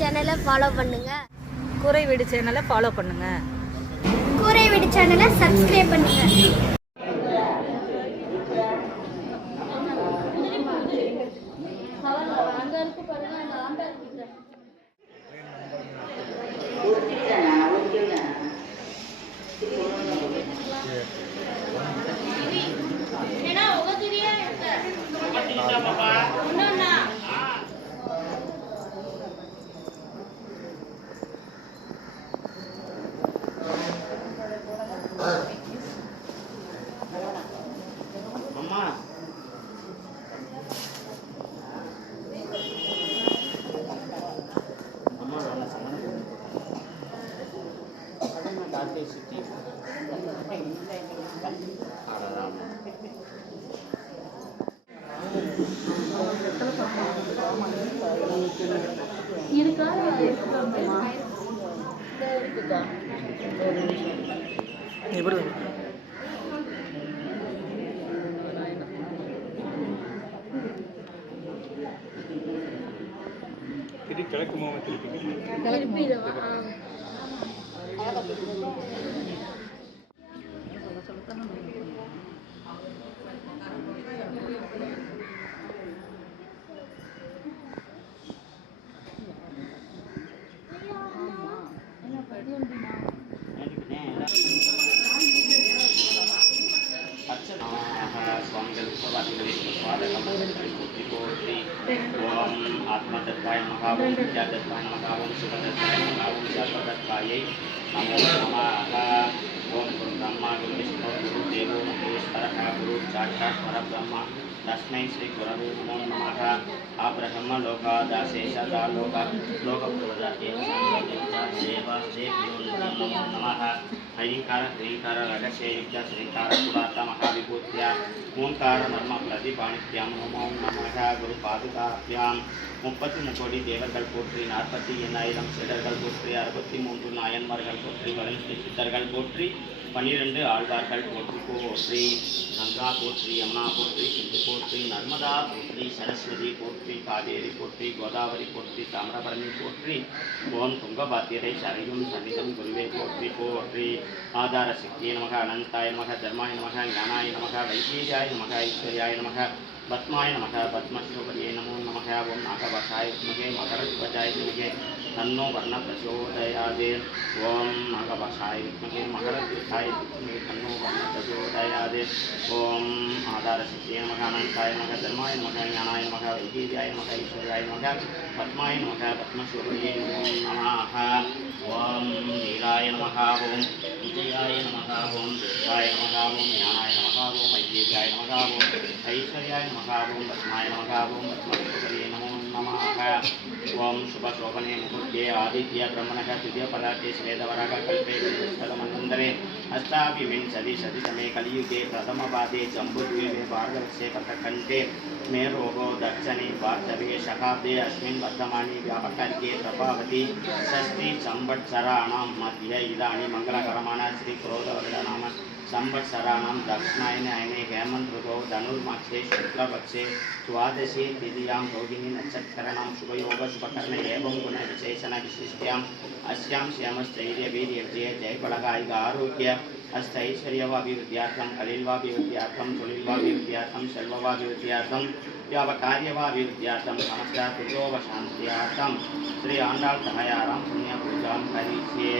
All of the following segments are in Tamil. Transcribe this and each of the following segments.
சேனலை ஃபாலோ பண்ணுங்க. கூரை வீடு சேனலை ஃபாலோ பண்ணுங்க. கூரை வீடு சேனலை சப்ஸ்கிரைப் பண்ணுங்க. கிழக்கு மாவட்டத்தில் आत्मदत्ताय नमः ओम विद्यादत्ताय नमः ओम शिवदत्ताय नमः ओम सर्वदत्तायै नमो नमः ओम गुरु ब्रह्मा गुरु विष्णु गुरु देवो महेश्वरः गुरु साक्षात् परब्रह्म तस्मै श्री गुरवे नमो नमः अब्रह्म लोकादाशेषदा लोकप्रवदाते नमो नमः ऐंकार ह्रींकार रगसे युक्त श्रीकार पुराता महाविभूत्या ओंकार नर्म प्रतिपाणित्याम नमो नमः गुरु पादुकाभ्याम 30 தேவர்கள் போற்றி 48,000 சீடர்கள் போற்றி 63 நாயன்மார்கள் போற்றி 15 சித்தர்கள் போற்றி 12 ஆழ்வார்கள் போற்றி போற்றி கங்கா போற்றி யமுனா போற்றி சிந்து போற்றி நர்மதா போற்றி சரஸ்வதி போற்றி காவேரி போற்றி கோதாவரி போற்றி தாமிரபரணி போற்றி ஓம் துங்கபாத்தியரை சரையும் சன்னிதம் குருவே போற்றி போற்றி ஆதார சக்தியே நமக அனந்தாய நமக தர்மாய நமக ஞானாய நமக வைத்தீர்யாய நமக ஐஸ்வர்யாய நமக பத்மாய நமக பத்மஸ்வரியே நமோ நமக ஓம் நாகவசாய வித்மகே மகரத்வஜாய வித்மகே தன்னோ வர்ண பிரச்சோதயாதே ஓம் நாகவசாய வித்மகே மகரத்வஜாய வித்மகே தன்னோ வர்ண பிரச்சோதயாதே ஓம் ஆதார சக்தியே நமக அனந்தாய நமக தர்மாய நமக ஞானாய நமக வைத்தீர்யாய நமக ஐஸ்வர்யாய நமக பத்மாய நமக பத்மஸ்வரியே நமோ நமக ஓம் நீலாய நமக ஓம் விஜயாய நமக ஓம் துர்காய நமக ஓம் ஞானாய நமக ஓம் வைத்தீர்யாய நமக ஓம் ஐஸ்வர்யாய நமக ஓம் பத்மாய நமக ஓம் பத்மஸ்வரியே நமோ நமः ஓம் சுபசோபனே முகூர்த்தே ஆதித்ய பிரம்மணः துல்யபலாட்டே ஸ்வேதவராக கல்பே கல்பஸ்தலமந்தரே அஷ்டாபிவிंशति शततमे कलियुगे प्रथमपादे जम्बुद्वीपे भार्गवस्य पथकण्ठे मेरोः दक्षिणे वार्तवे शकाब्दे अस्मिन् वर्तमाने व्यापकर्गे प्रभावती षष्ठी संवत्सराणां मध्ये इदानीं मङ्गलकरமான श्रीक्रोधवर्धनाम संवत्सराणां दक्षिणायने हेमन्त ऋतौ धनुर्मासे शुक्लपक्षे द्वादशी तिथियां रोहिणी नक्षत्राणां शुभयोग शुभकर्णे एवं गुणविशेषण विशिष्ट्याम् अस्यां श्यामश्चैर्यवीर्यविजय जयफलकायिक आरोग्य अष्टैश्वर्यवाभिवृद्ध्यार्थं कलिल्वाभिवृद्ध्यार्थं तुलिल्वाभिवृद्ध्यार्थं सेल्ववाभिवृद्ध्यार्थं व्यापकार्यवाभिवृद्ध्यार्थं समस्त पुजोपशान्त्यार्थं श्री आण्डाळ் तनयारां पुण्यपूजां करिष्ये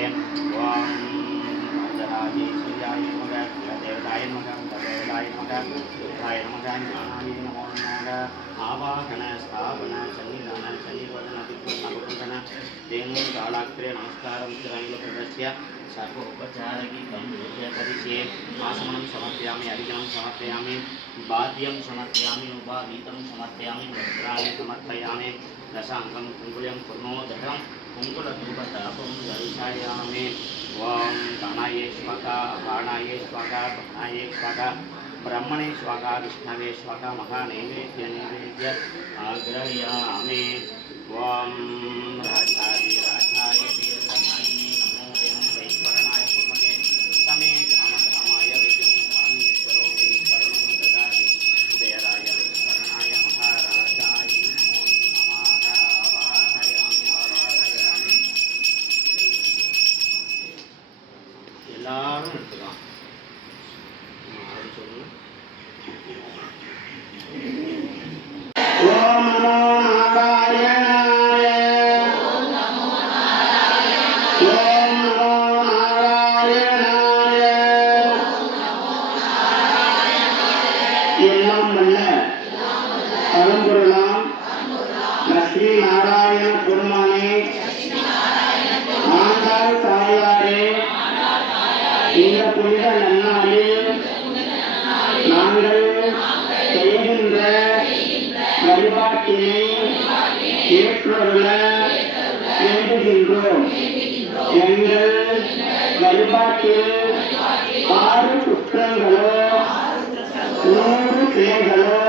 ओम राजेश्वर्याय नमः देवताय नमः देवताय नमः दुर्गाय नमः ज्ञानाय नमो नमः आवाहन स्थापन सन्निधान सन्निवर्धन विघ्नकुण्डन धेनु कालाग्रे नमस्कारं त्रैलोक्यस्य सर्वोपचारगीतं करिष्ये आसमनं समर्पयामि अर्घ्यं समर्पयामि वाद्यं समर्पयामि उपागीतं समर्पयामि वस्त्राणि समर्पयामि दशाङ्गं कुङ्कुलं पूर्णोदकं कुङ्कुलधूपतापं दर्शयामि ओम गणाये स्वाहा बाणाये स्वाहा भक्ताये स्वाहा ब्रह्मणे स्वाहा विष्णवे स्वाहा महानैवेद्य नैवेद्य आग्रह्यामि ओम राजाधिराजाय वीररमणे नमो वेंकटेश्वरनाय कुर्महे समे ग्रामग्रामाय विद्यं कामेश्वरो वैश्वरणो ददाति उदयराय वैश्वरणाय महाराजाय नमो नमः आवाहयामि आवाहयामि ஓம் நமோ நாராயணாய. ஓம் நமோ நாராயணாய. எல்லாம் வல்ல பரம்பொருளாம் லட்சுமி நாராயண பெருமானே, ஆண்டாள் தாயாரே, இந்த புனித நன்னாளில் நாங்கள் செய்கின்ற வழிபாட்டினை ஏற்றுள்ள வேண்டுகின்றோம். எங்கள் வழிபாட்டில் 6 குற்றங்களோ 100 கிளைகளோ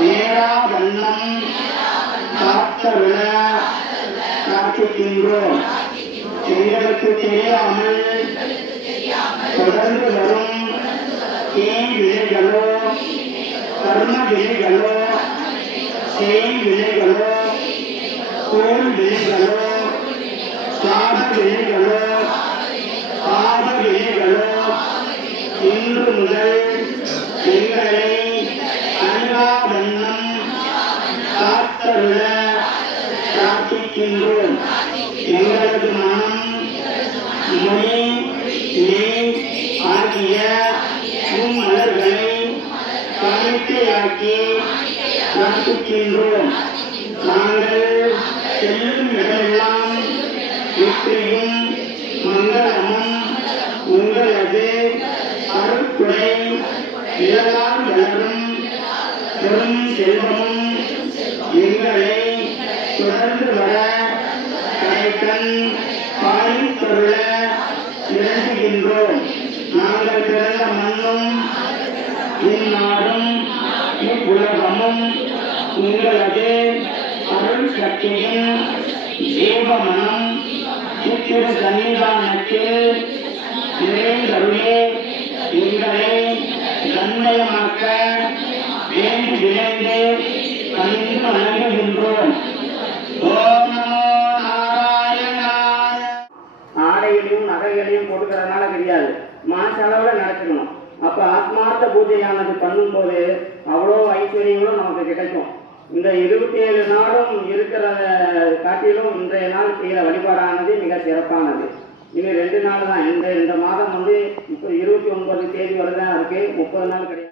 நேரா வண்ணம் காத்தருள பிரார்த்திக்கின்றோம். எங்களுக்கு தெரியாமல் தொடர்ந்து வரும் தீ வினைகளோ கர்ம வினைகளோ செய் வினைகளோ தோல் வினைகளோ சாத வினைகளோ பாத வினைகளோ இன்று முதல் எங்களை அணிவா வண்ணம் காத்தருள பிரார்த்திக்கின்றோம். எங்களது மனம் மொழி நெய் ஆகிய மலர்களை காணிக்கையாக்கி பிரார்த்திக்கின்றோம். நாங்கள் செல்லும் இடமெல்லாம் வெற்றியும் மங்களமும் உங்களது அருட்கொடை நிழலால் வளரும் பெரும் செல்வமும் எங்களை தொடர்ந்து வர கடைக்கண் பாலித்தருள இறங்குகின்றோம். நாங்கள் பிறந்த மண்ணும் இந்நாடும் இவ்வுலகமும் உங்களது அருள் சக்தியின் தேவமனம் திரு சன்னிதானத்தில் நிறைந்தருளே எங்களை தன்மயமாக்க வேண்டி விளைந்து பணிந்து வணங்குகின்றோம். ஓம் நமோ நாராயணாய. ஆடைகளையும் நகைகளையும் போட்டுக்கிறதுனால கிடையாது, மாசளவில் நடத்துக்கணும். அப்போ ஆத்மார்த்த பூஜையானது பண்ணும்போது அவ்வளோ ஐஸ்வர்யங்களும் நமக்கு கிடைக்கும். இந்த 27 நாளும் இருக்கிறத காட்டிலும் இன்றைய நாள் செய்கிற வழிபாடானது மிக சிறப்பானது. இன்னும் 2 நாள் தான். இந்த மாதம் வந்து இப்போ 29 தேதி வரை தான் இருக்கு, 30 நாள் கிடையாது.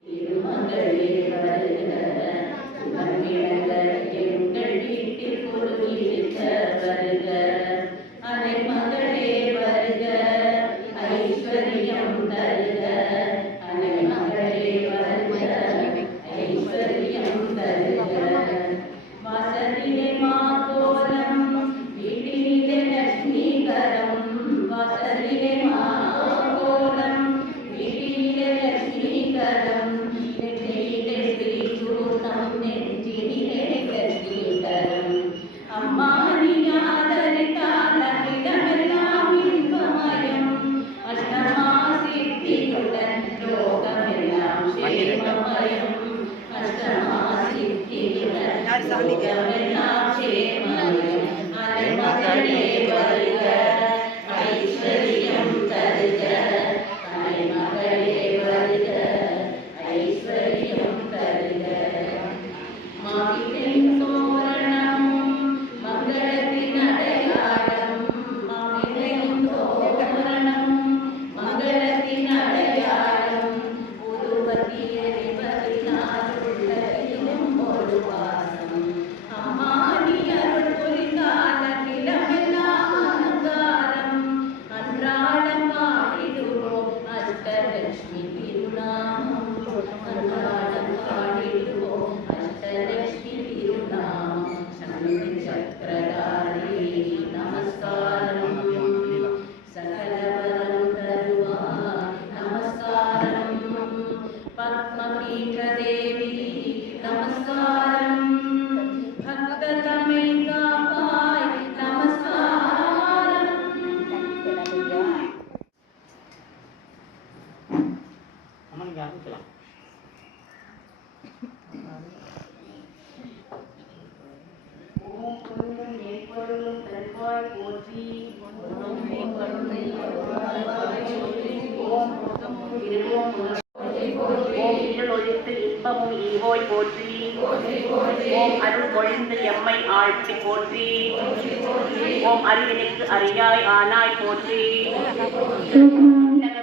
இன்பமும் ஈவோய் போற்றி ஓம் அருள் பொழிந்து எம்மை ஆழ்த்தி போற்றி. ஓம் அறிவினுக்கு அறியாய் ஆனாய் போற்றி.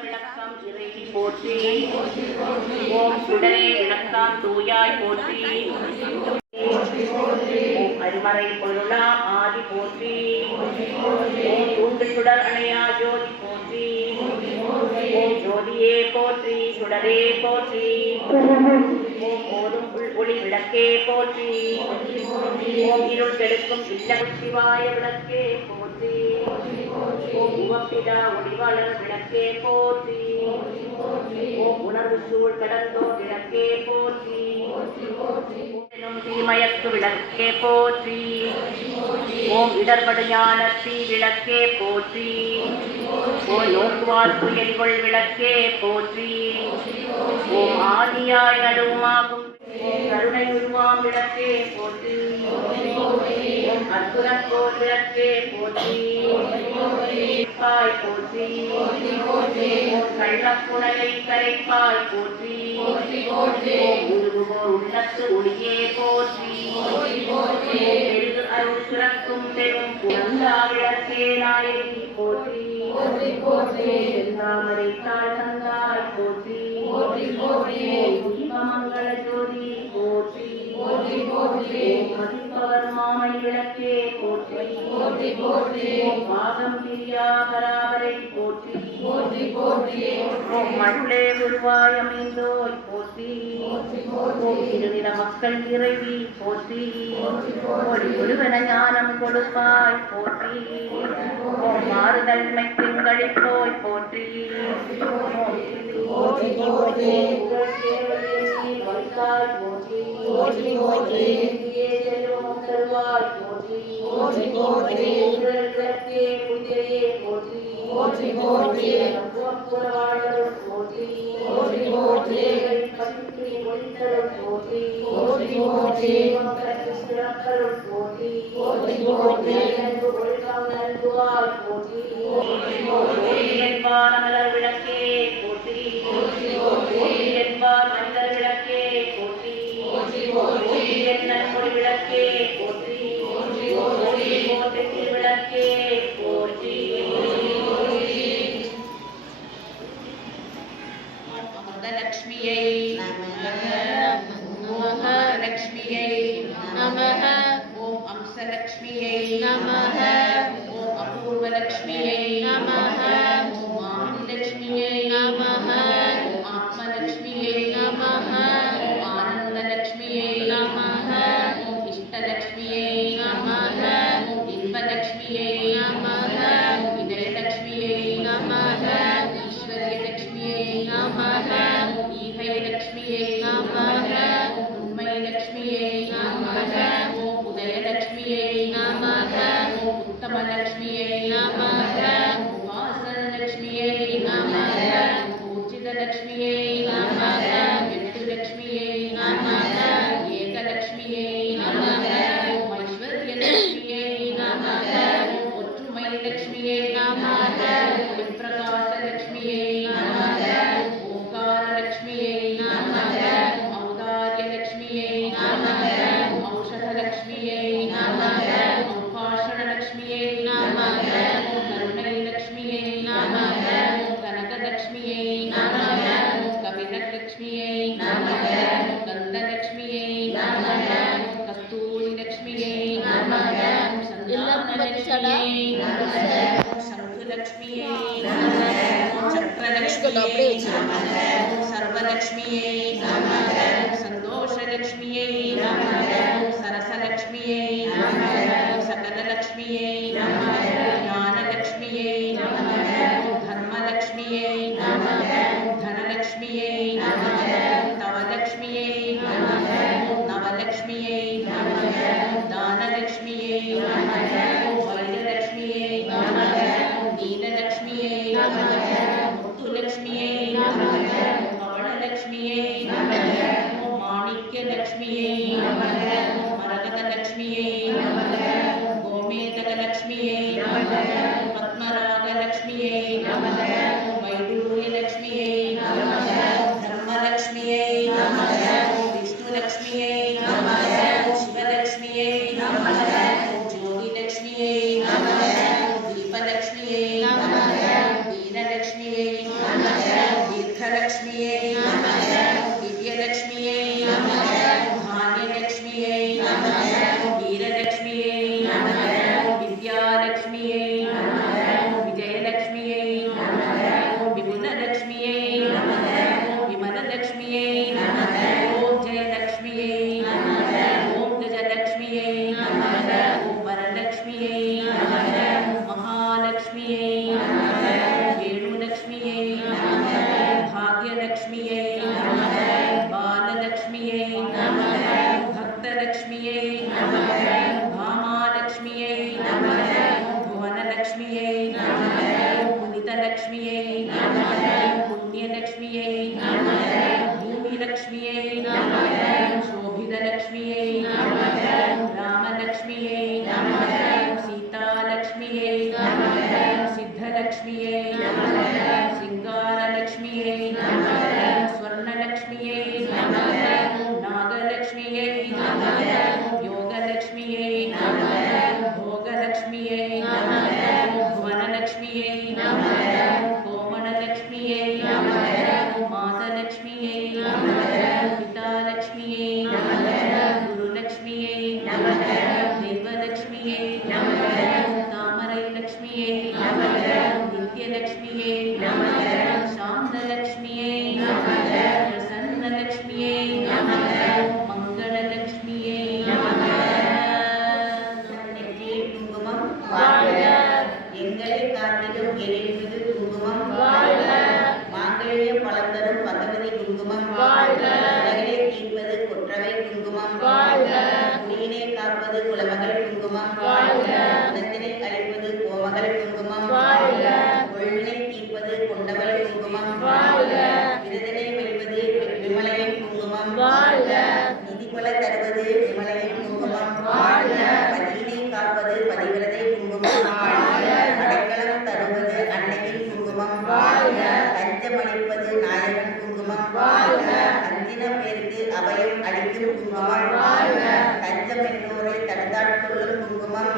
விளக்கம் இறைவி போற்றி. ஓம் சுடரே விளக்காம் தூயாய் போற்றி. ஓம் அருமறை பொருளாம் ஆதி போற்றி. ஓம் தூண்டு சுடர் அணையா ஜோதி போற்றி. ஓம் ஜோதியே போற்றி. சுடரே போற்றி. ஓம் ஓதும் ஒளி விளக்கே போற்றி. ஓம் இருள் கெடுக்கும் இல்ல சிவாய விளக்கே போற்றி. ஓம் உவப்பிடா ஒளிவாளர் விளக்கே போற்றி. ஓம் உணர்வு சூழ் கடந்தோர் விளக்கே போற்றி. தீமயக்கு விளக்கே போற்றி. ஓம் இடர்படு ஞானத்தி விளக்கே போற்றி. ஓம் நோக்குவார் துயல்கொள் விளக்கே போற்றி. ஓம் ஆதியாய் நடுவுமாகும் கருணை உருவாம் விளக்கே போற்றி. ஓம் அற்புதக்கோள் விளக்கே போற்றி. போற்றி. ஓம் கள்ளப்புனையை கரைப்பாய் போற்றி. உருகுவோர் உள்ளத்து ஒளியே போற்றி. எழுது அருள் சுரக்கும் பெரும் புலந்தா விளக்கே நாயகி போற்றி. செந்தாமரை தாழ் தந்தாய் போற்றி. மங்கள ஜோதி போற்றி. மதிப்பவர் மாமை விளக்கே போற்றி. பாகம் பிரியா பராவரை போற்றி. மருளே குருவாய் அமைந்தோய் போற்றி. திருநில மக்கள் இறைவி போற்றி. ஒளி ஒருவன ஞானம் கொடுப்பாய் போற்றி. மாறுதன்மை திங்களிப்போய் போற்றி. மலர் விளக்கே போற்றி. என்பார் மலர் விளக்கே போற்றி. நன்மொழி விளக்கே போற்றி. விளக்கே போற்றி. அமுதலட்சுமியை நமः. லட்சுமியை நமः. ஓம் அம்சலட்சுமியை நமः. ஓம் அபூர்வலட்சுமியை நமः. ஓம் ஆதிலட்சுமியை நமः. ஓம் ஆத்மலட்சுமியை நமः. ஓம் ஆனந்தலட்சுமியை நமः. ஓம் இஷ்டலட்சுமியை நமः. ஓம் இன்பலட்சுமியை நமः. ஓம் இதயலட்சுமியை நமः. ஈஸ்வரியலட்சுமியை நமः. ஓம் ஈகைலட்சுமியை நமः. ஓம் உண்மைலட்சுமியை நமः. ஓம் உதயலட்சுமியை நமः. ஓம் உத்தமலட்சுமியை நமः. ஓம் வாசனலட்சுமியை நமः. பூஜிதலட்சுமியை நமः. எட்டுலட்சுமியை நமः. ஏகலட்சுமியை நமः. ஓம் ஐஸ்வர்யலட்சுமியை நமः. ஓம் ஒற்றுமை லட்சுமியை நமः. விப்ரகாசலட்சுமியை நமः. ஓங்காரலட்சுமியை நமः. ஔதாரியலட்சுமியை நமः. ஔஷதலட்சுமியை நமः. பாஷணலட்சுமியை நமः. கருணைலட்சுமியை நமः. கனகலட்சுமியை நமः. கபிலலட்சுமியை நமः. கந்தலட்சுமியை நமः. கஸ்தூரிலட்சுமியை நமः. சந்தானலட்சுமியை நமः. சங்குலட்சுமியை நமः. சக்கரலட்சுமியை நமः. சர்வலட்சுமியை நமः. சந்தோஷலட்சுமியை நமः. சரசலட்சுமியை நமः. சகலலட்சுமியை நமः. ஞானலட்சுமியை நமः. தர்மலட்சுமியை நமः. தனலட்சுமியை நமः. தவலட்சுமியை நமः. நவலட்சுமியை நமः. தானலட்சுமியை நமः. வைரலட்சுமியை நமः. நீலலட்சுமியை நமः. முத்துலட்சுமியை நமः. பவளலட்சுமியை நமः. மாணிக்யலட்சுமியை நமः. மரகதலட்சுமியை நமः. கோமேதகலட்சுமியை நமः. தெய்வலக்ஷ்மியே தாமரை லக்ஷ்மியே நித்யலக்ஷ்மியே சாந்தலக்ஷ்மியே பிரசன்னலக்ஷ்மியே மங்களலக்ஷ்மியே நெற்றியில் குங்குமம் எங்களை காட்டிலும் எரிவது குங்குமம் மாங்கல்யம் பலம் தரும் பகவதி குங்குமம் உலகிலே தீர்ப்பது கொற்றவை குங்குமம் குடியினை காப்பது குலமகள் குங்குமம் குலத்தினை அழிப்பது கோமகள் குங்குமம் கொள்வினை தீர்ப்பது கொண்டவள் குங்குமம் விருதினை வெல்வது விமலையின் குங்குமம் நிதி கொல தருவது விமலையின் குங்குமம் பதியினை காப்பது பதிவிரதை குங்குமம் அடைக்கலம் தருவது அன்னையின் குங்குமம் தஞ்சமளிப்பது நாயகன் குங்குமம் அஞ்சின பேருக்கு அபயம் அளிக்கும் குங்குமம் தஞ்சம் என்போரை தடுத்தாட்கொள்ளும் குங்குமம்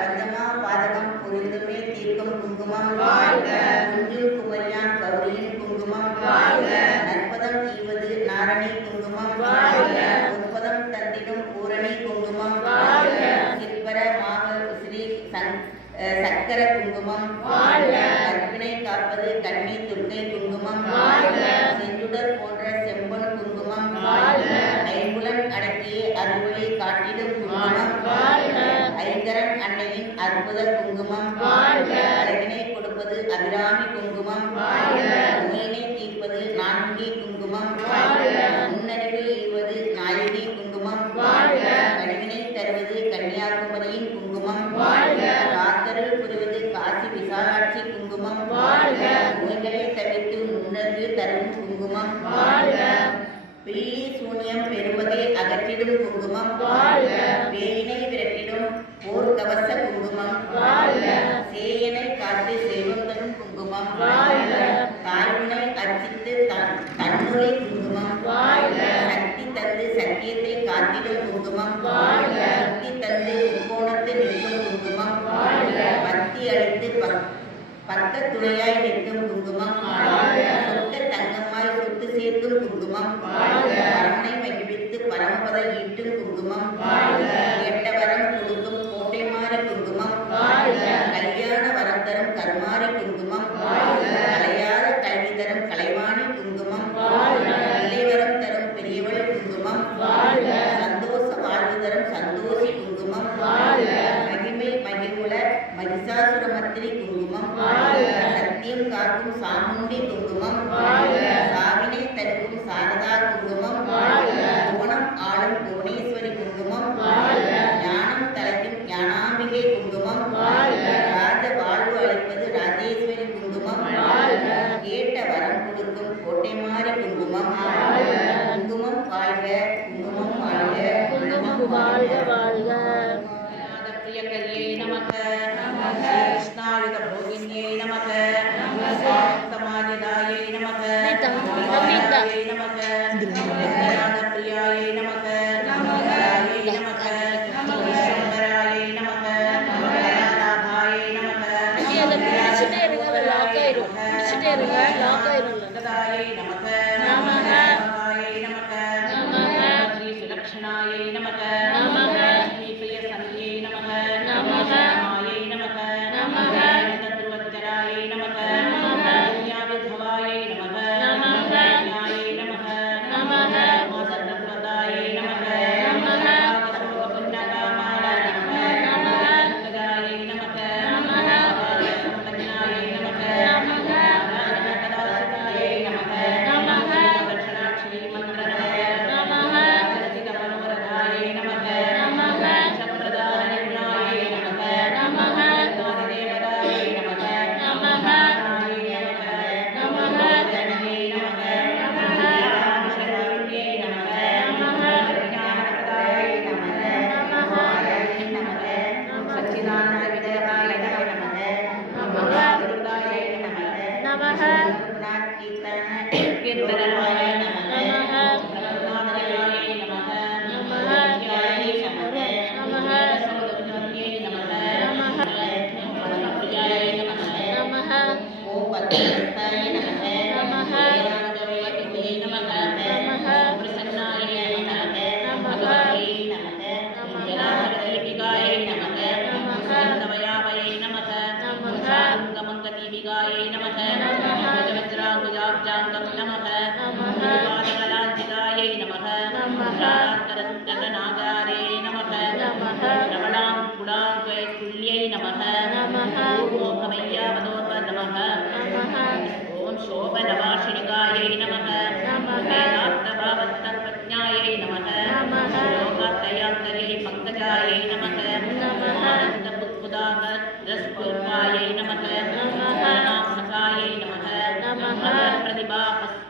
பஞ்சமா பாதகம் புரிந்துமே தீர்க்கும் குங்குமம் குஞ்சு குமரியான் கௌரியின் குங்குமம் நற்பதம் ஈவது நாரணி குங்குமம் முற்பதம் தந்திடும் பூரணி குங்குமம் சிற்பர மாக ஸ்ரீ சக்கர குங்குமம் கற்பினை காப்பது கண்ணி துர்க்கை குங்குமம் செஞ்சுடர் போன்ற செம்பொன் குங்குமம் ஐம்புலன் அடக்கிய அறுவழி காட்டிடும் குங்குமம் ஐங்கரன் அன்னையின் அற்புத குங்குமம் அழகினை கொடுப்பது அபிராமி குங்குமம் நோயினை தீர்ப்பது நான்கி குங்குமம் முன்னறிவு ஈவது நாயகி குங்குமம் கனிவினை தருவது கன்னியாகுமரியின் குங்குமம் காத்தருள் புரிவது காசி விசாலாட்சி குங்குமம் நோய்களை தவிர்த்து முன்னறிவு தரும் குங்குமம் பில்லி சூன்யம் பெரும்பகை அகற்றிடும் குங்குமம் வேயினை விரட்டிடும் போர்க்கவச குங்குமம் சேயனை காத்து செல்வம் தரும் குங்குமம் தாழ்வினை அர்ச்சித்து தன்னுரை குங்குமம் சக்தி தந்து சத்தியத்தை காத்திடும் குங்குமம் சக்தி தந்து முக்கோணத்து நிற்கும் குங்குமம் பக்தி அளித்து பக்க துணையாய் நிற்கும் குங்குமம் சொத்த தங்கமாய் சொத்து சேர்க்கும் குங்குமம் பரமனை மகிழ்வித்து பரமபத ஈட்டும் குங்குமம் எட்ட வரம் கொடுக்கும் கோட்டை மாறி குங்குமம் கல்யாண வரம் தரும் கருமாறி குங்குமம் கலையாத கல்வி தரும் கலைவாணி குங்குமம் நல்லை வரம் தரும் பெரியவள் குங்குமம் சந்தோஷ வாழ்வு தரும் சந்தோஷி குங்குமம் மகிமை மகிமுல மகிஷாசுரமத்திரி குங்குமம் சத்தியம் காக்கும் சாமுண்டி குங்குமம் சாவினை தடுக்கும் சாரதா குங்குமம் கோணம் ஆளும் புவனேஸ்வரி குங்குமம் ஞானம் தலைக்கும் ஞானாம்பிகை குங்குமம் ராஜ வாழ்வு அளிப்பது ராஜேஸ்வரி குங்குமம் கேட்ட வரம் கொடுக்கும் கோட்டைமாரி குங்குமம் குங்குமம் வாழ்க குங்குமம் வாழ்க குங்குமம் வாழ்க வாழ்க பிரியக்கரியை நமக கிருஷ்ணாயுத போகின்யை நமக சமாதிதாயை நமக त्रैकुल्यै नमः नमः। ऊर्ध्वमय्यावदोर्व नमः नमः। ॐ शोभनवाशिनिकायै नमः नमः। वेदान्तभावत्तर्पज्ञायै नमः नमः। श्लोकात्रयान्तर्यै पङ्कजायै नमः नमः। आनन्दबुद्बुदागरस्फुल्कायै नमः नमः। परमांसकायै नमः नमः। प्रतिभा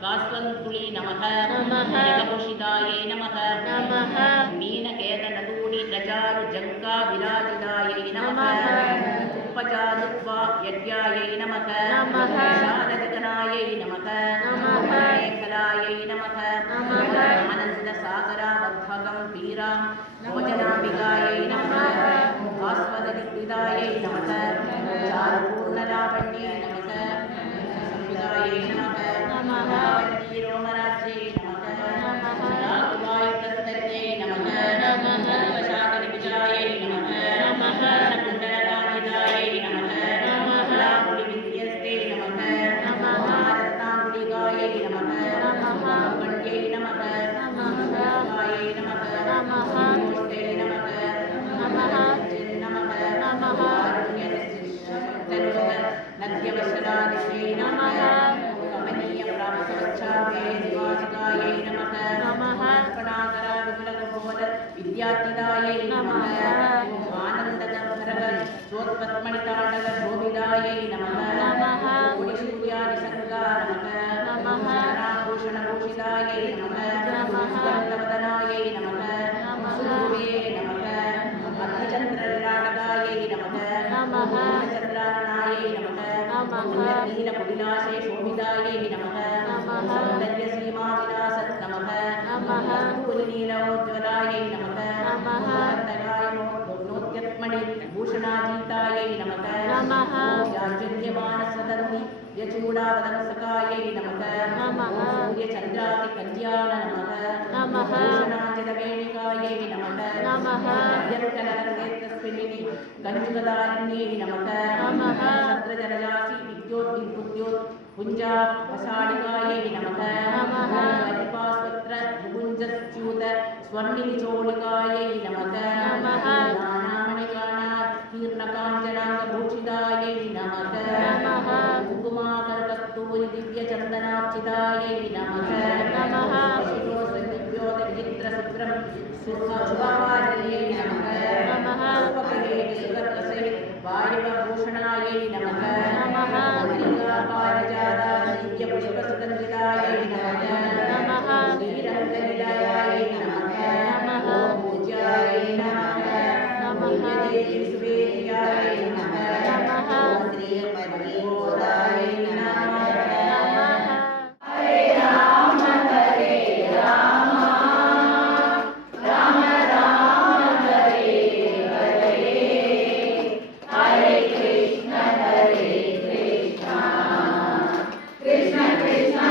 भास्वन्तुली नमः नमः। जगभूषितायै नमः नमः। मीनकेतनदूरी रजारु जङ्का विराजितायै नमः नमः। उपजानुत्वा यज्ञायै नमः नमः। शारजगनायै नमः नमः। कलायै नमः नमः। आनन्दसागरावद्भगं पीरां भोजनाम्बिकायै नमः आस्वदनिदायै नमः चारुपूर्णलावण्यै नमः संविदायै नमः नमः। लावण्यरोमराज्यै नमः राघवायुधस्तर्यै नमः नमः। सर्वशाकनिविजायै नमः नमः। कुण्डलकाजितायै नमः नमः। लाकुलिविद्यस्ते नमः नमः। रत्नाकुलिकायै नमः नमः। कण्यै नमः नमः। गायै नमः नमः। नमोस्ते नमः नमः। नमः नमः। नद्यवसरादिशै नमः कमनीयप्राप्तवच्छाभे निवासिकायै नमः नमः। कणाकराविमलकपोल विद्यार्थिदायै नमः आनन्दगन्धर्वोत्पत्मणिताण्डव शोभिदायै नमः नमः। कोटिसूर्यादिसङ्गा नमः नमः। नानाभूषणभूषितायै नमः नमः। गन्धवदनायै नमः नमः। सुरूपे नमः अर्धचन्द्रविराटकायै नमः नमः। पूर्णचन्द्रारणायै नमः नमः। नीलकुटिलाशे शोभितायै नमः नमः। सौन्दर्यसीमाविलासत् नमः नमः। कस्तूरिनीलोज्ज्वलायै नमः नमः। नोत्यत्मणि भूषणाजीतायै नमः नमः। जाज्वल्यमानसदन्ति यचूडावदंसकायै नमः नमः। सूर्यचन्द्रादिकल्याण नमः नमः। भूषणाञ्जलवेणिकायै नमः नमः। अद्यत्कलरङ्गेतस्मिन्निनि कञ्जुगदारण्यै नमः नमः। सत्रजलजासि विद्योद्विद्युत् पुञ्जा वसाडिकायै नमः नमः। परिपास्वत्र भुञ्जस्यूत स्वर्णिनिचोलिकायै नमः नमः। नानामणिकाणाकीर्णकाञ्चनाङ्गभूषितायै नमः नमः। कुङ्कुमाकरकस्तूरि दिव्यचन्दनार्चितायै नमः नमः। दिव्योदविचित्रशुभ्रं शुभकार्यै नमः नमः। पुष्पफले सुगन्धसे वायुवभूषणायै नमः नमः। मल्लिकापारिजाता दिव्यपुष्पसुगन्धितायै नमः नमः। श्रीरङ्गनिलयायै नमः नमः। पूज्यायै नमः नमः। देवी सुवेद्यायै नमः नमः। श्रीमद्भगवदायै नमः नमः। Krishna Krishna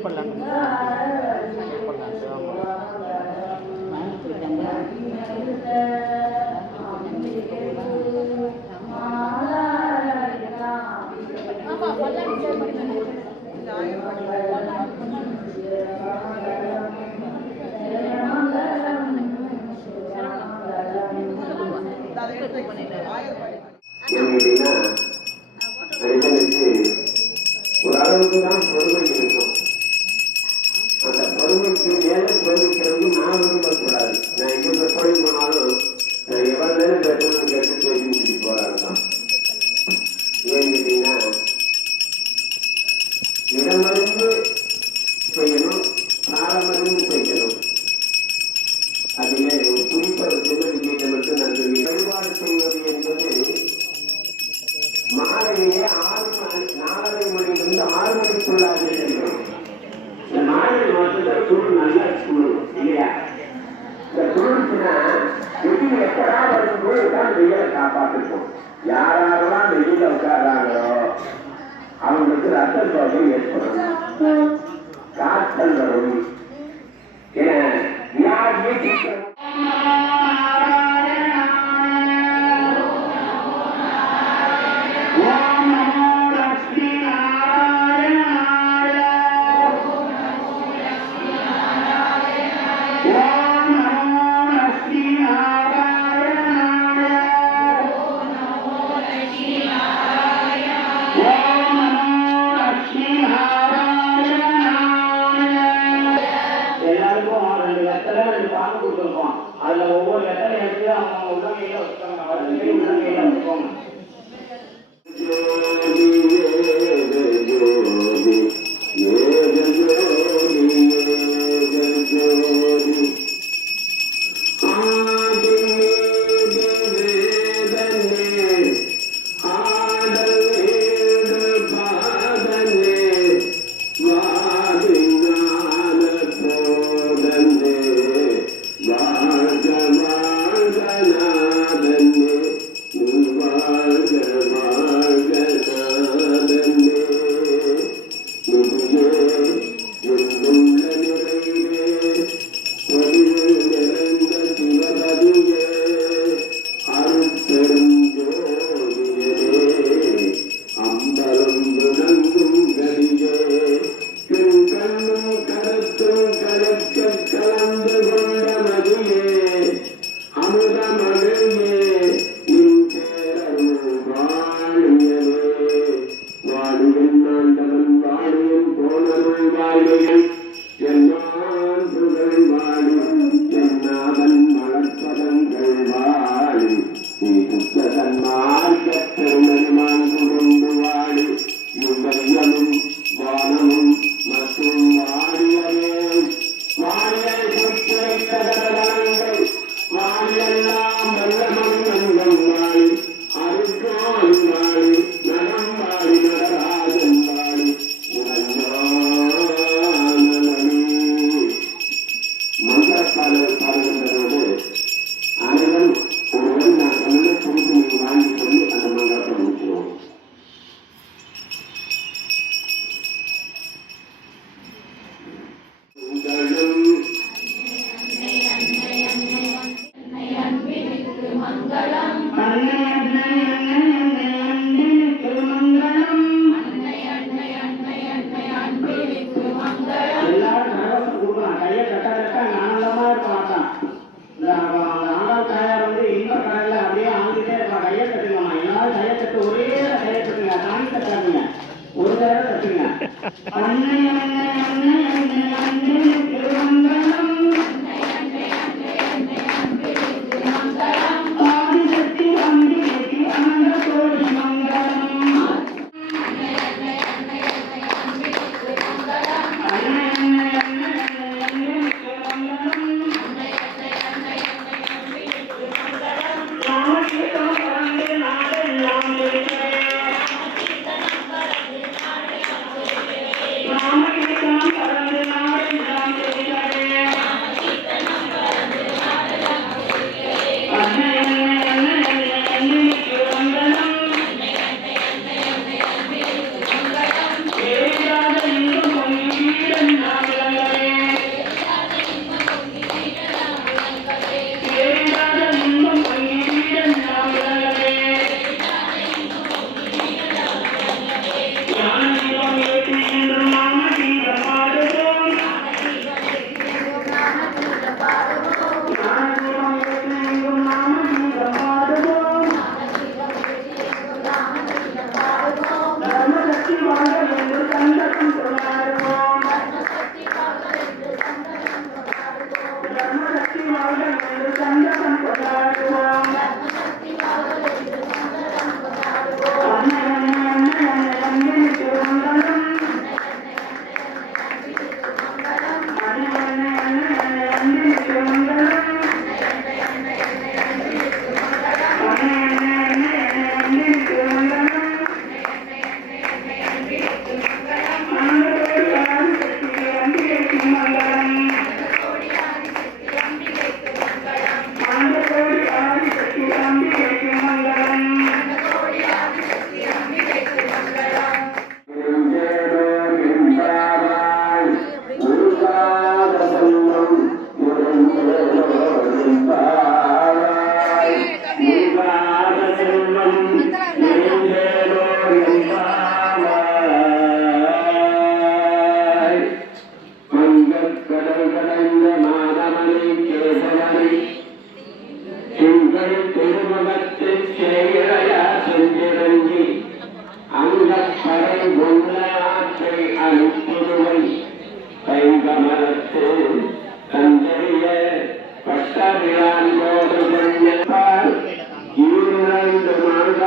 சமையல் பண்ணலாம். ஒரு அளவுக்கு தான் பொறுமை இருக்கும். அந்த பொறுமைக்கு மேல பொறுமைக்கிறது நான் விரும்பக்கூடாது. நான் எங்க போய் போனாலும் நான் எவ்வளவு நேரம் பேசணும்னு கேட்டு பேசி முடிச்சு போறாருதான். ஏன்னு கேட்டீங்கன்னா இடமறிந்து செய்யணும், காலமறிந்து செய்யணும். அதிலே ஒரு குறிப்பாக சிவலிங்கத்தை மட்டும் நான் சொல்லி வழிபாடு செய்வது என்பது மாலையிலே 4:30 மணியிலிருந்து 6 மணிக்குள்ளாக இருக்கிறோம். இந்த மாலை மாசத்துல சூடு நல்லா குளிரும் இல்லையா? இந்த குளிர்ச்சுனா வெயில் எப்படா வரும்போது தான் வெயிலை காப்பாற்றிருக்கோம். யாரெல்லாம் வெயில உட்கார்றாங்களோ அவங்களுக்கு ரத்த சோகை ஏற்படும், காய்ச்சல் வரும். யார் வீட்டுக்கு அதுல ஒவ்வொரு லெட்டர் எடுத்து அவங்க உள்ளங்கையில வச்சுக்கோங்க. வலதுகை உள்ளங்கையில வச்சுக்கோங்க. Mama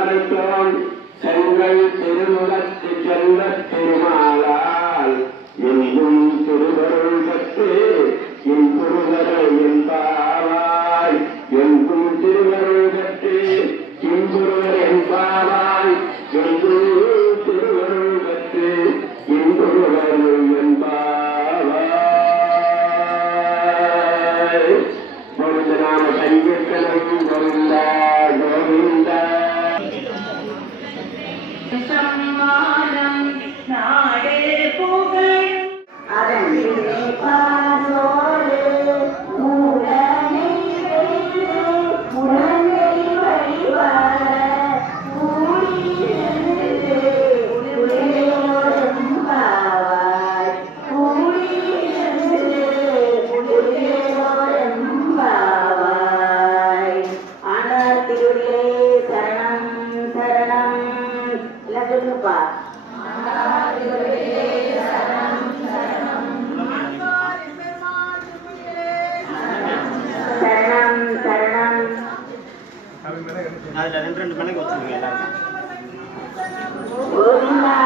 மறைத்தோன் செங்கல் திருமுகத்து செல்வத் திருமாலால் எங்கும் திருவருள் பெற்று இன்புறுவர் என்பாவாய் எங்கும் திருவருள் பெற்று இன்புறுவர் என்பாவாய் எங்கும் திருவருள் பெற்று இன்புறுவர் என்பாவாய் கோவிந்தநாம சங்கீர்த்தனம் கோவிந்தா கோவிந்தா சம்மானம் நாடே புகழும் அதன் பாசோடு மூலனை முழங்கை வழிவார கூடியிருந்து உலகோடும் பாவாய் கூடியிருந்து உலகோடும் பாவாய் ஆனார் திருவிழே சரணம் சரணம் எல்லாம் சொல்லுப்பா சரணம் சரணம் அதில் ரெண்டு மணிக்கு வச்சுருங்க எல்லாருக்கும். கோவிந்தா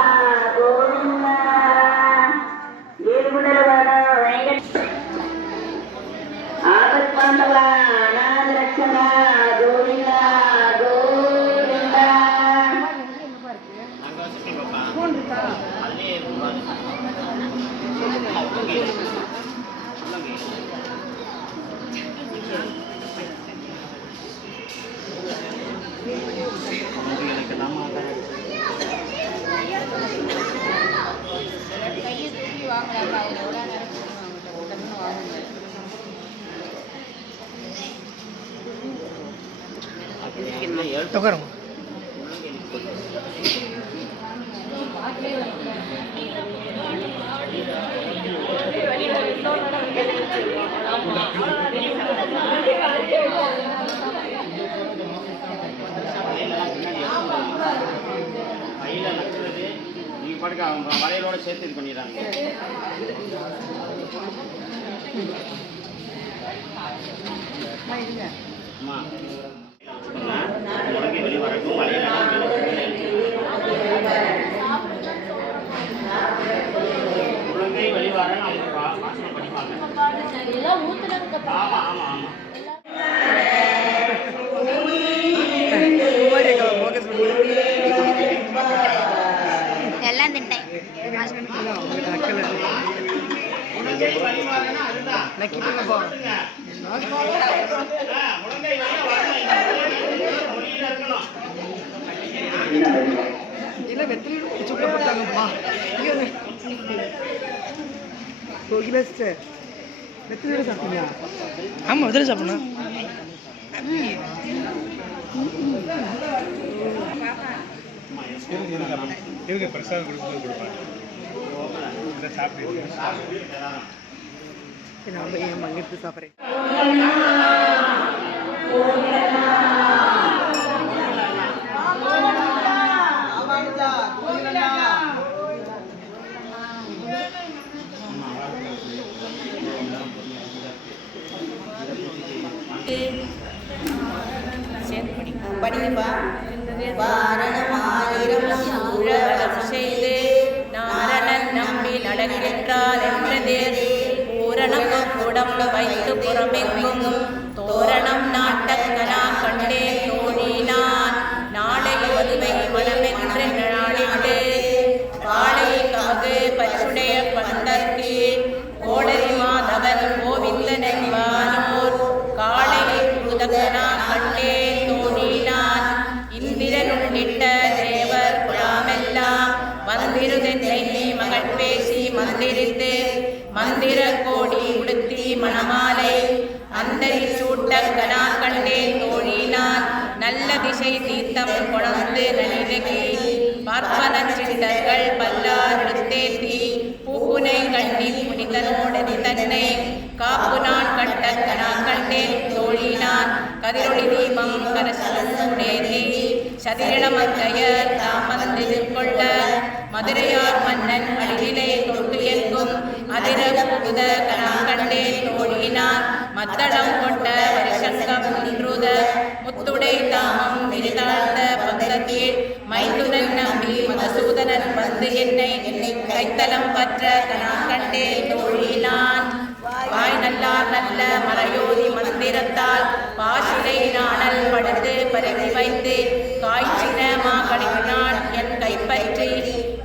கோவிந்தா ஏழுகுடலவன வெங்கட் ஆபத் பாண்டவா அநாத ரட்சணா கோவிந்தா கோவிந்தா அங்கே வச்சுட்டு பாப்பா அதுலேயே இருக்கும் எனக்கு நம்ம கையில் நட்டுறது நீங்கள் பாட்டுக்கு அவங்க வளையலோட சேர்த்து இது பண்ணிடுறாங்க. அம்மா முழங்கை வெளி வரட்டும் வளையலாம் முழங்கை வெளி வரன்னு அவங்க வாசனை படிப்பாங்க. ஆமாம் ஆமாம் ஆமாம் எல்லாம் திட்டேன் முழங்கை வெளி வரன்னா அதுதான் முழங்கை வெளியே வரணும் இருக்கணும். இல்லை வெத்திலையோடு சுட்டப்பட்டாங்கப்பா கோகிலா சிஸ்டர் வெத்திலையோட சாப்பிட்டீங்களா? ஆமாம் வெத்திலை சாப்பிடணும். இவங்க பிரசாதம் கொடுக்கும்போது கொடுப்பாங்க சாப்பிட்டு நான் என் மங்கிட்டு சாப்பிட்றேன். படிப்பா வாரணமாயிரம் சூழவலம் செய்து நாரணன் நம்பி நடக்கின்றார் என்றதே பூரணம் உடம்பு வைத்து புறமெங்கும் தோரணம் நாட்டக்கனா கண்டே தோழினான் நாளை ஒதுவை மனமென்று நாளிட்டு பாளை கமது பரிசுடைய பந்தற்கு கோடரி மாதவன் கோவிந்தனென்பானோர் காளை புதகனா கண்டே தோழினான் இந்திரனுள்ளிட்ட தேவர் குழாமெல்லாம் வந்திருதென்னை மகள் பேசி மந்திரித்து மந்திர கோடி உடுத்தி மணமாலை அந்தரி சூட்ட கனா கண்டே தோழினான் நல்ல திசை தீர்த்தம் கொணர்ந்து நனிதகி பார்ப்பன சித்தர்கள் பல்லார் எடுத்தேத்தி பூப்புனை கண்ணி புனிதனோடு தன்னை காப்பு நான் கட்ட கனா கண்டேன் தோழினான் கதிரொளி தீபம் கரசூடேதி சதிரிடமங்கையர் தாமந்து கொள்ள மதுரையார் மன்னன் அடியிலே தொட்டு எங்கும் அதிர புகுத கனா கண்டேன் தோழினான் மத்தளம் கொண்ட வரிசங்கம் நின்றுத முத்துடை தாமம் விரிதாழ்ந்த பந்தர் கீழ் மைந்துனன் நம்பி மதசூதனன் வந்து என்னை கைத்தலம் பற்ற நான் கண்டேன் தோழினான். வாய் நல்லார் நல்ல மறையோதி மந்திரத்தால் பாசிலை நாணல் படுத்து பருகி வைத்து காய்ச்சின மாகடினான் என் கைப்பற்றி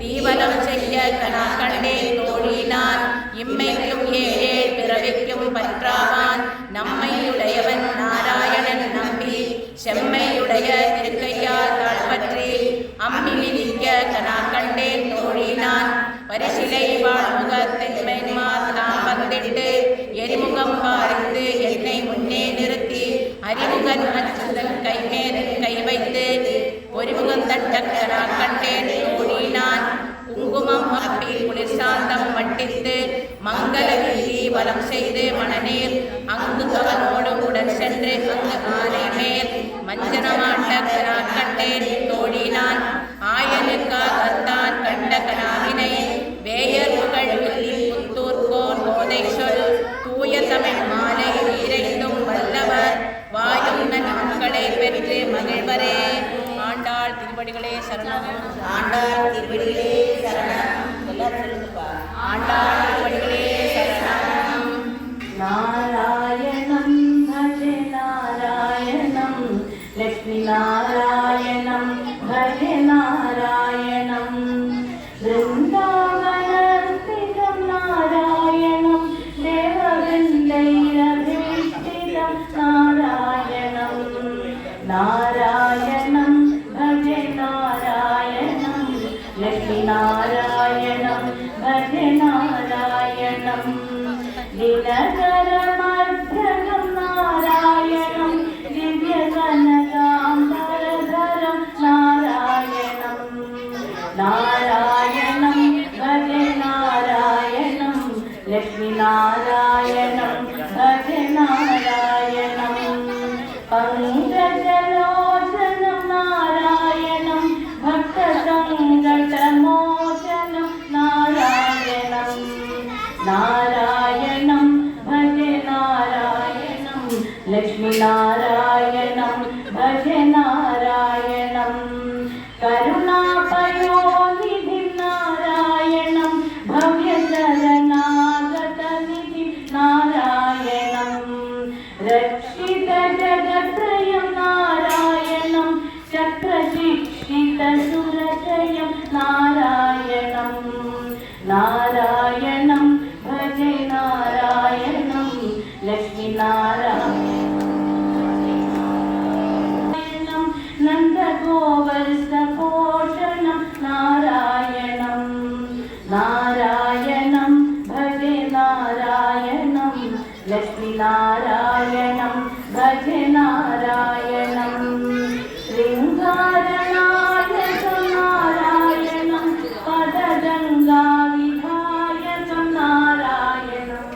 தீவனம் செய்ய நான் கண்டேன் தோழினான். இம்மைக்கும் ஏழே பிறவிக்கும் பற்றாவான் நம்மையுடையவன் நாராயணன் நம்பி செம்மையுடைய திருக்கையால் தாழ்பற்றி அம்மி மிதிக்க நான் கண்டேன் தோழினான். பரிசிலை வாழ்முகத்தின்மைமா தாம் வந்திட்டு எரிமுகம் பார்த்து என்னை முன்னே நிறுத்தி அறிமுகன் அச்சுதன் கைமேதன் கை வைத்து ஒருமுகம் தட்டக்க நான் கண்டேன் தோழினான். குங்குமம் அப்பி குளிர்சாந்தம் வட்டித்து மங்கள வீதி வலம் செய்து மணநீர் அங்கு அவனோடு உடன் சென்று அங்கு ஆலை மேல் மஞ்சனமாட்ட நான் கண்டேன் தோழினான். ஆயனுக்காகத்தான் கண்ட கனாவினை வேயர் புகழ் வில்லி புத்தூர்கோர் போதை சொல் தூய தமிழ் மாலை வீரைந்தும் வல்லவர் வாயும் நன்மக்களை பெற்று மகிழ்வரே. ஆண்டாள் திருவடிகளே சரணம். ஆண்டாள் திருவடிகளே சரணம். ஆண்டாள் திருவடிகளே சரணம். நாராயணம் பஜே நாராயணம் லக்ஷ்மி நாராயணம் பஜே நாராயணம் பிருந்தாவனஸ்திதம் நாராயணம் தேவவிந்தைரபீஷ்டிதம் நாராயணம் நாராயணம் பஜே நாராயணம் லக்ஷ்மி நாராயணம் பஜே நாராயணம் தினகரமர்த்தகம் நாராயணம் திவ்யகனகாம்பரதரம் நாராயணம் நாராயணம் பஜே நாராயணம் லக்ஷ்மி நாராயணம் பஜே நாராயணம் பங்கஜலோச்சனம் நாராயணம் பக்தசங்கடமோச்சனம் நாராயணம் நாராயணம் பஜே நாராயணம் லக்ஷ்மி நாராயணம் பஜே நாராயணம் கருணாபயோநிதிம் நாராயணம் பவ்யசரணாகதநிதிம் நாராயணம் ரக்ஷித ஜகத்ரயம் நாராயணம் சக்ரசிக்ஷித சுரஜயம் நாராயணம் நாராயணம் பஜே நாராயணம் லக்ஷ்மி நாராயணம் நந்தகோவர்ஷபோஷணம் நாராயணம் நாராயணம் பஜே நாராயணம் லக்ஷ்மி நாராயணம் பஜே நாராயணம் ஸ்ருங்காரநாயகம் நாராயணம் பதகங்காவிதாயகம் நாராயணம்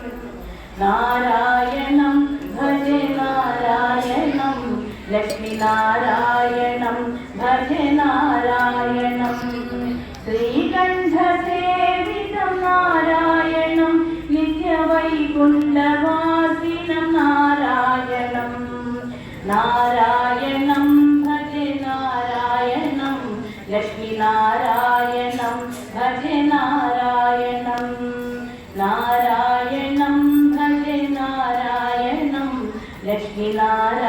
நாராயணம் பஜே நாராயணம் லக்ஷ்மி நாராயணம் பஜே நாராயணம் ஸ்ரீகண்டசேவிதம் நாராயணம் நித்யவைகுண்டவாசினம் நாராயணம் நாராயணம் பஜே நாராயணம் லக்ஷ்மி நாராயணம் பஜே நாராயணம் நாராயணம் பஜே நாராயணம் லக்ஷ்மி நாராயணம்